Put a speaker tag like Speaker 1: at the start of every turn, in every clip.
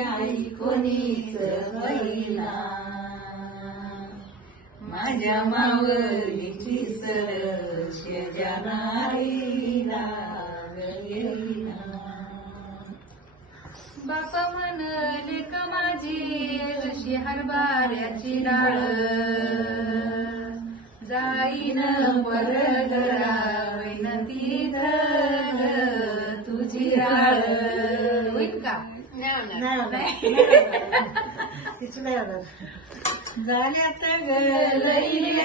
Speaker 1: आई कोणीच होईना. माझ्या मावलीची सर जाणारीला येईना.
Speaker 2: बाप म्हणले का माझी जशी हरभऱ्याची डाळ? जाईन परगरा वैनतीत तुझी राळ. होईल का?
Speaker 1: गाण्यात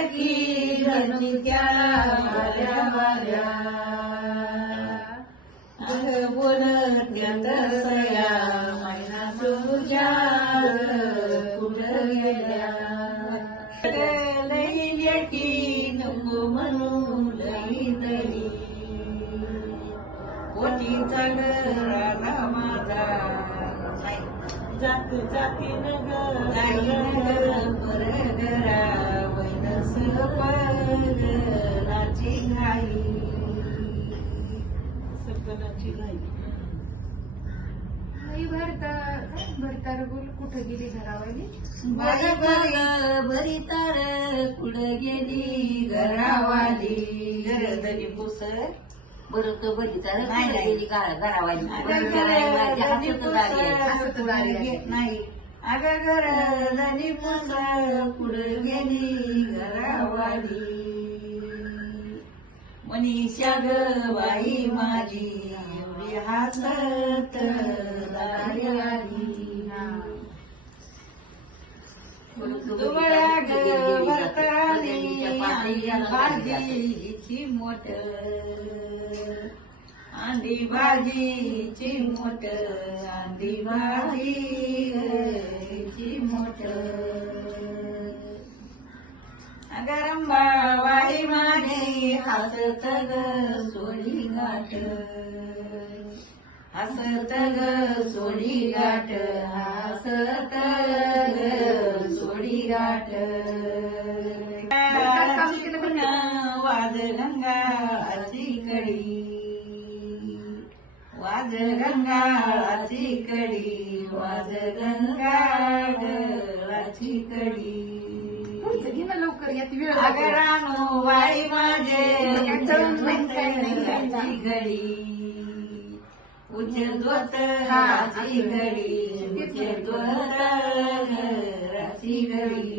Speaker 1: की रची त्याला माऱ्या माऱ्या अग बोलत्यात सया मैना तुझ्या कुठं गेल्या जात जाती नग परगरा वैनस परगराची घाई सकलाची घाई
Speaker 2: आई भरता भरतार बोल कुठं गेली? घरावाली.
Speaker 1: बाय बघ बरी तार कुठं गेली? घरावाली. गरदनी पुस
Speaker 3: बरं तर बरी
Speaker 1: नाही, नाही.
Speaker 3: घरावाली. हातात.
Speaker 2: हातात
Speaker 1: अगं पुस कुठं गेली घरावाली. मनीषा ग बाई माझी एवढी आली. तुळ्या ग भरताली भाजीची मोठ अंडी भाजीची मोठ अंडी भाजीची मोठ गरंबा वाई माझी हसत ग सोडी गाठ. हसत ग सोडी गाठ. वाज गंगाची कडी वाज गंगाची कडी.
Speaker 2: घे ना लवकर यात वेळ जातो.
Speaker 1: अगरानो बाई माझे घडी
Speaker 2: हा,
Speaker 1: घराची घडी उचलत घराची घडी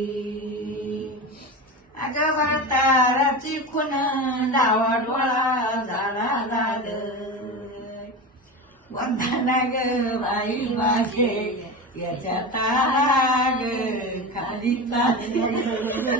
Speaker 1: अगं ताराची खून डावा डोळा झाला लाल वंदना ग बाई माझे याच्या ताग खाली चालले